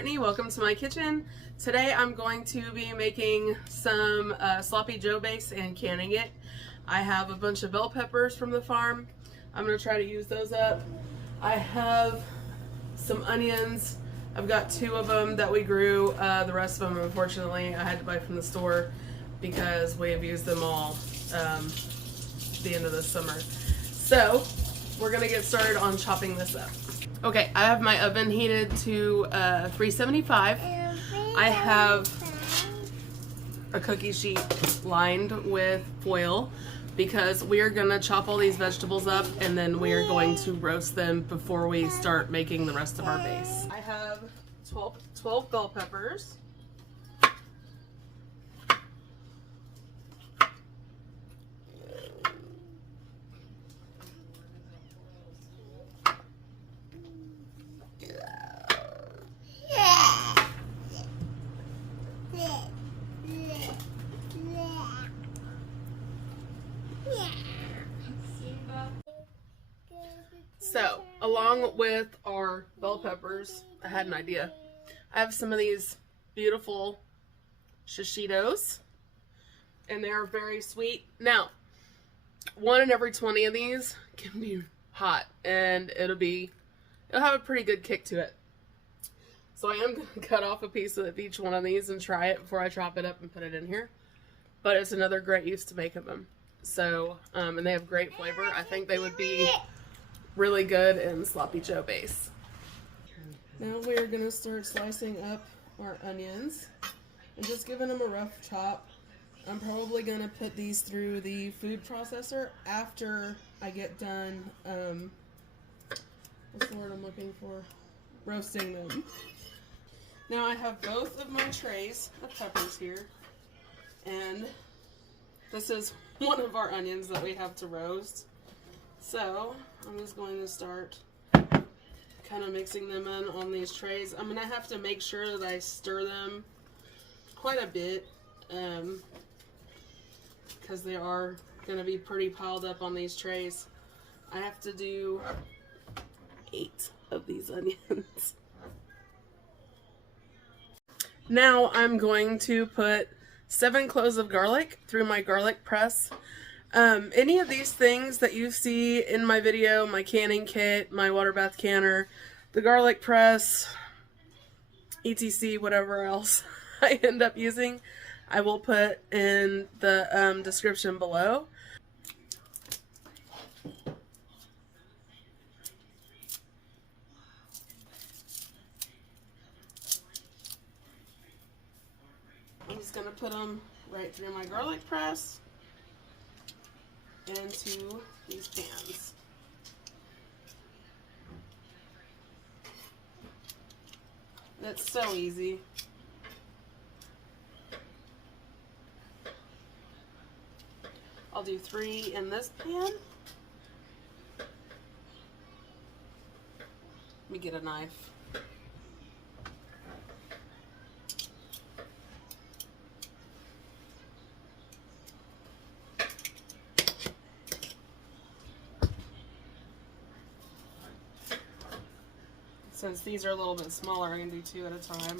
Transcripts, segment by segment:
Brittany. Welcome to my kitchen. Today I'm going to be making some sloppy joe base and canning it. I have a bunch of bell peppers from the farm. I'm going to try to use those up. I have some onions. I've got 2 of them that we grew. The rest of them, unfortunately, I had to buy from the store because we have used them all the end of the summer. So we're going to get started on chopping this up. Okay, I have my oven heated to 375. I have a cookie sheet lined with foil because we are going to chop all these vegetables up and then we are going to roast them before we start making the rest of our base. I have 12 bell peppers. So, along with our bell peppers, I had an idea. I have some of these beautiful shishitos, and they are very sweet. Now, 1 in every 20 of these can be hot, and it'll have a pretty good kick to it. So I am going to cut off a piece of each one of these and try it before I chop it up and put it in here. But it's another great use to make of them. So, and they have great flavor. I think they would be really good in sloppy joe base. Now we're going to start slicing up our onions and just giving them a rough chop. I'm probably going to put these through the food processor after I get done, what's the word I'm looking for? Roasting them. Now I have both of my trays of peppers here, and this is one of our onions that we have to roast. So I'm just going to start kind of mixing them in on these trays. I'm going to have to make sure that I stir them quite a bit because they are going to be pretty piled up on these trays. I have to do 8 of these onions. Now I'm going to put 7 cloves of garlic through my garlic press. Any of these things that you see in my video, my canning kit, my water bath canner, the garlic press, etc., whatever else I end up using, I will put in the description below. I'm just going to put them right through my garlic press into these pans. It's so easy. I'll do 3 in this pan. Let me get a knife. Since these are a little bit smaller, I'm going to do 2 at a time.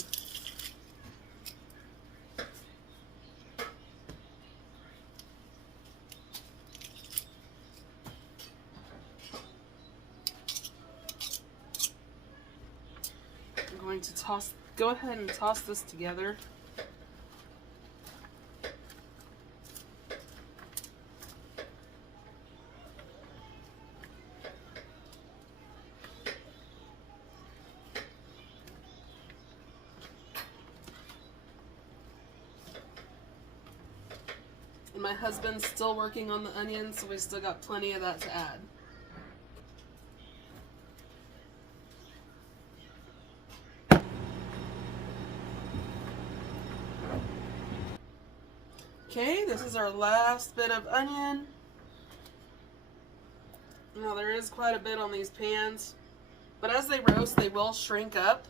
I'm going to go ahead and toss this together. My husband's still working on the onions, so we still got plenty of that to add. Okay, this is our last bit of onion. Now there is quite a bit on these pans, but as they roast, they will shrink up.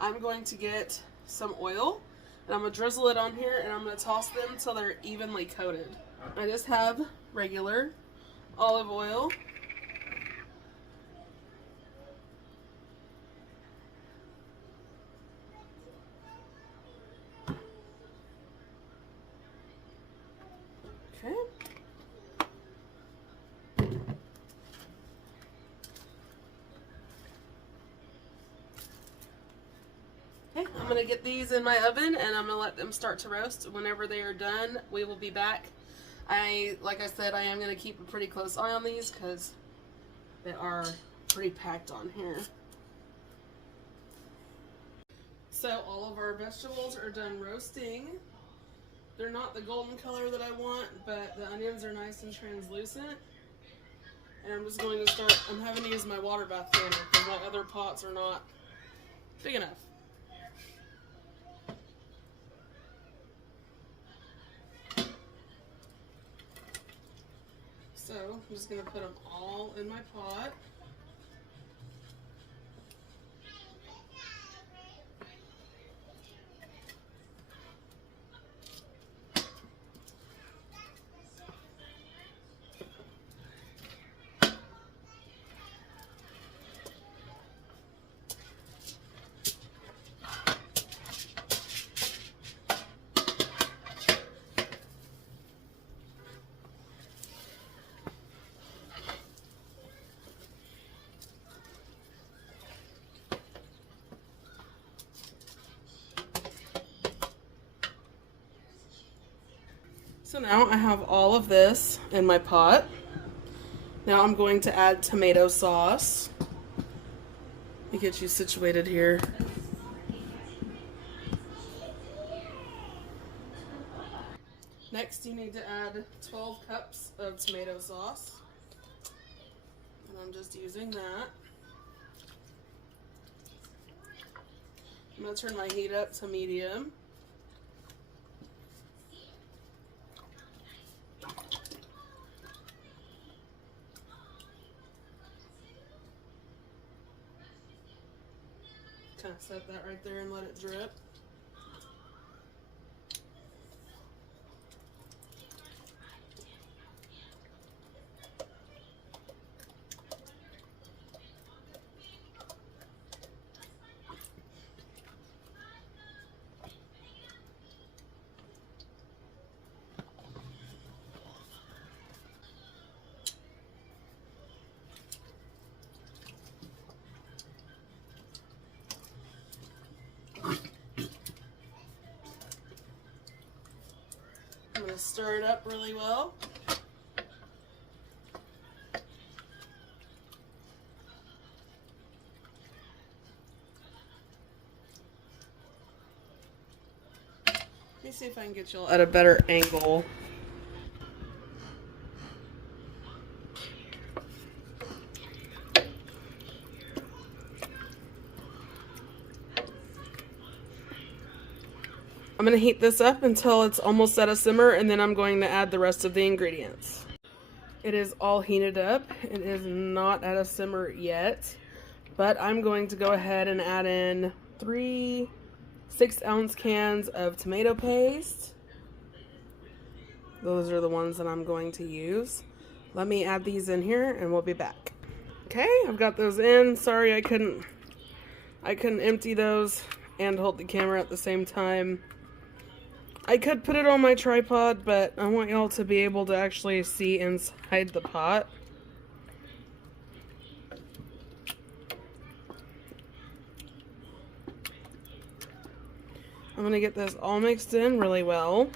I'm going to get some oil. And I'm going to drizzle it on here and I'm going to toss them until they're evenly coated. I just have regular olive oil. I'm gonna get these in my oven and I'm gonna let them start to roast. Whenever they are done, we will be back. Like I said, I am gonna keep a pretty close eye on these because they are pretty packed on here. So all of our vegetables are done roasting. They're not the golden color that I want, but the onions are nice and translucent. And I'm just going to start, I'm having to use my water bath strainer because my other pots are not big enough. So I'm just going to put them all in my pot. So now I have all of this in my pot. Now I'm going to add tomato sauce. Let me get you situated here. Next you need to add 12 cups of tomato sauce. And I'm just using that. I'm going to turn my heat up to medium. Kind of set that right there and let it drip. I'm going to stir it up really well. Let me see if I can get you at a better angle. I'm going to heat this up until it's almost at a simmer, and then I'm going to add the rest of the ingredients. It is all heated up. It is not at a simmer yet, but I'm going to go ahead and add in 3 6-ounce cans of tomato paste. Those are the ones that I'm going to use. Let me add these in here and we'll be back. Okay, I've got those in. Sorry I couldn't empty those and hold the camera at the same time. I could put it on my tripod, but I want y'all to be able to actually see inside the pot. I'm going to get this all mixed in really well.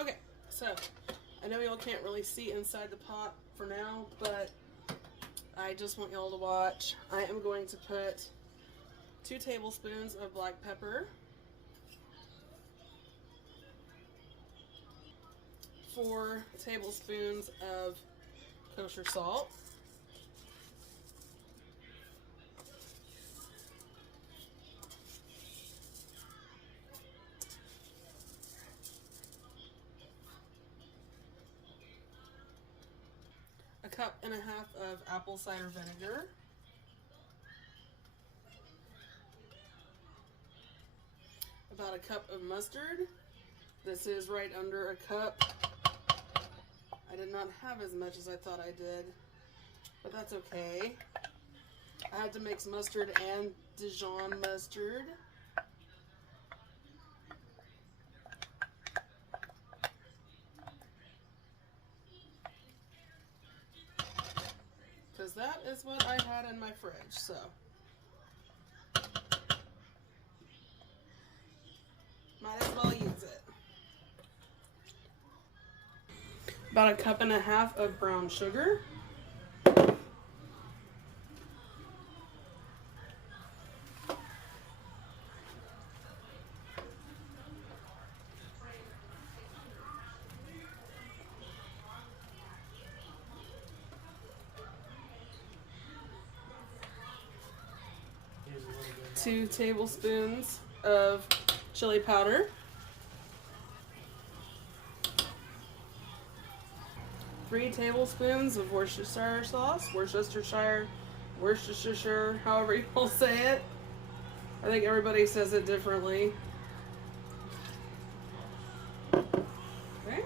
Okay, so I know y'all can't really see inside the pot for now, but I just want y'all to watch. I am going to put 2 tablespoons of black pepper, 4 tablespoons of kosher salt, a cup and a half of apple cider vinegar, about a cup of mustard. This is right under a cup. I did not have as much as I thought I did, but that's okay. I had to mix mustard and Dijon mustard. so. Might as well use it. About 1.5 cups of brown sugar. 2 tablespoons of chili powder. 3 tablespoons of Worcestershire sauce. Worcestershire, however you will say it. I think everybody says it differently. Okay.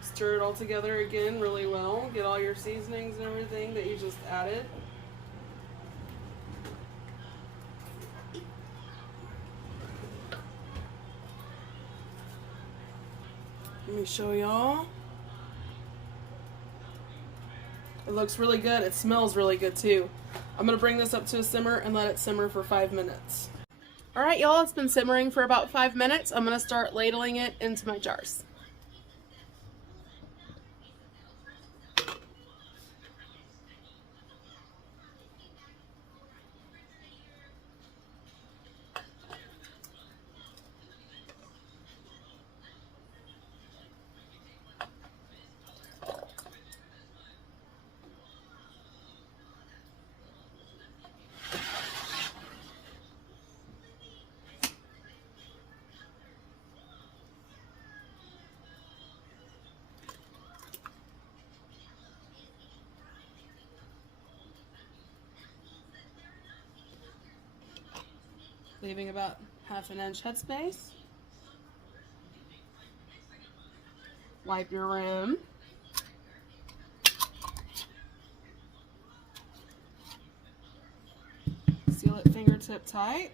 Stir it all together again really well. Get all your seasonings and everything that you just added. Let me show y'all. It looks really good. It smells really good too. I'm gonna bring this up to a simmer and let it simmer for 5 minutes. All right, y'all, it's been simmering for about 5 minutes. I'm gonna start ladling it into my jars. Leaving about 1/2 inch headspace. Wipe your rim. Seal it fingertip tight.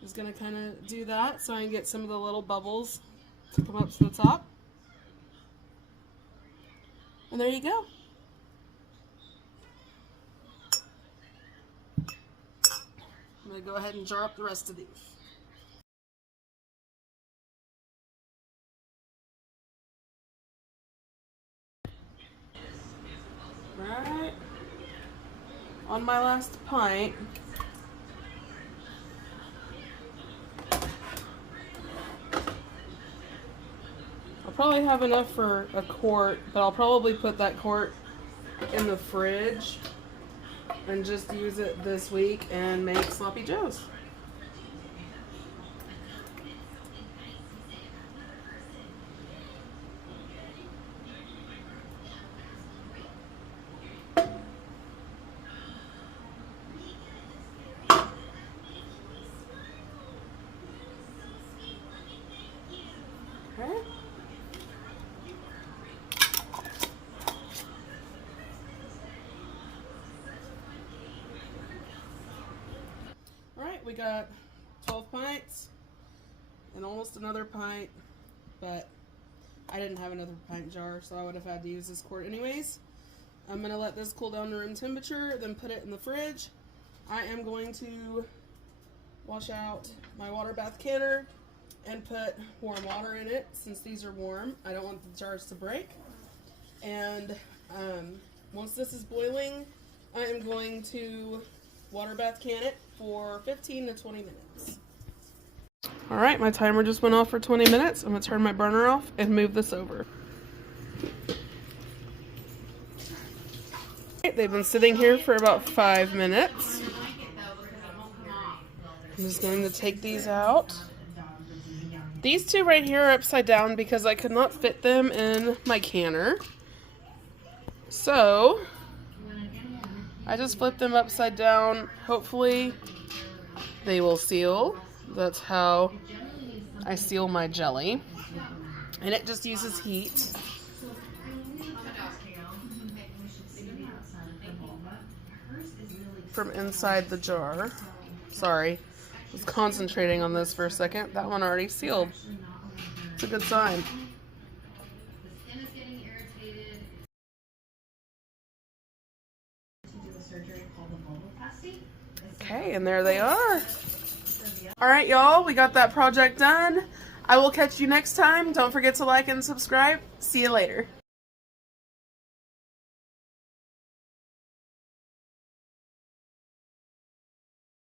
Just gonna kind of do that so I can get some of the little bubbles to come up to the top. And there you go. I'm going to go ahead and jar up the rest of these. Right. On my last pint, I'll probably have enough for a quart, but I'll probably put that quart in the fridge and just use it this week and make sloppy joes. Okay. We got 12 pints and almost another pint, but I didn't have another pint jar, so I would have had to use this quart anyways. I'm going to let this cool down to room temperature, then put it in the fridge. I am going to wash out my water bath canner and put warm water in it since these are warm. I don't want the jars to break. And once this is boiling, I am going to water bath can it for 15 to 20 minutes. All right, my timer just went off for 20 minutes. I'm gonna turn my burner off and move this over. They've been sitting here for about 5 minutes. I'm just going to take these out. These two right here are upside down because I could not fit them in my canner. So I just flipped them upside down. Hopefully they will seal. That's how I seal my jelly. And it just uses heat. From inside the jar. Sorry, I was concentrating on this for a second. That one already sealed. It's a good sign. Okay, and there they are. All right, y'all, we got that project done. I will catch you next time. Don't forget to like and subscribe. See you later.